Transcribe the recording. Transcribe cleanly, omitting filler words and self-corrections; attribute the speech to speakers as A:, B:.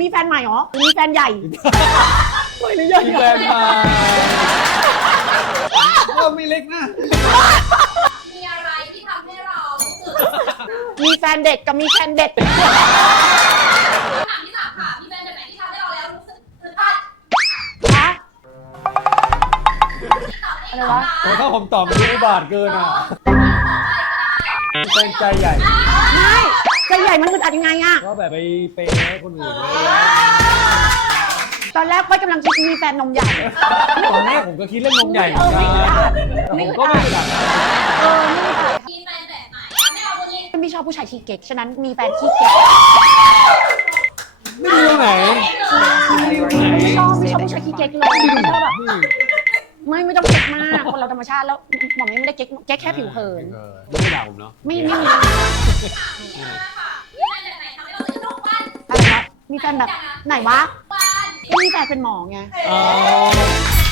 A: มีแฟนใหม่เหรอมีแฟนใหญ่ไม่ได้ใหญ่
B: มีแฟนมาก็ไม่เล็กนะ
C: มีอะไรที่ทำให้เรารู้สึก
A: มีแฟนเด็กกับมีแฟนเด็ก
C: คำถามที่ 3ค่ะมีแฟนแบบไหนที่ทำให้เราแล้วรู้สึกอึดอัด
A: ฮะ
C: ตอบได้
A: อะไร
C: ตอบ
A: วะ
C: ได้
B: ถ้าผมตอบมันอุบาทเกินอ่ะแฟนใจใหญ่
A: ไม่ใจใหญ่มันอึดอัดยังไงอะ
B: ก็แบบไปเปย์ให้คนอื่น
A: ตอนแรกก้อยกำลังคิดมีแฟนนมใหญ่
B: ตอนแรกผมก็คิดเรื่องนมใหญ่เหมือน
A: ไม่
B: กัน
A: อึดอัด
B: แต่ผมก็ไม่อยาก
A: ไม่อึดอัด
C: มีแฟนแบบไหนทำให้เรารู้สึก
A: ไม่ชอบผู้ชายขี้เก๊กฉะนั้นมีแฟนขี้เก๊ก
B: ไม่รู้ไหน
A: ไม่ชอบผู้ชายขี้เก๊กเลยไม่ชอบแบบไม่ต้องเก๊กมากคนเราธรรมชาติแล้วหมอไม่ได้เก๊กแค่ผิวเผิน
B: ไม่ด่าผมเนาะ
A: ไม่มี
C: มีค่ะมีแฟนแบบไหนทำให้เรารู้สึกทุกวัน
A: อะไรวะมีแฟนแบบไหนวะ
C: วัน
A: ก็มีแฟนเป็นหมอไง
B: อ๋อ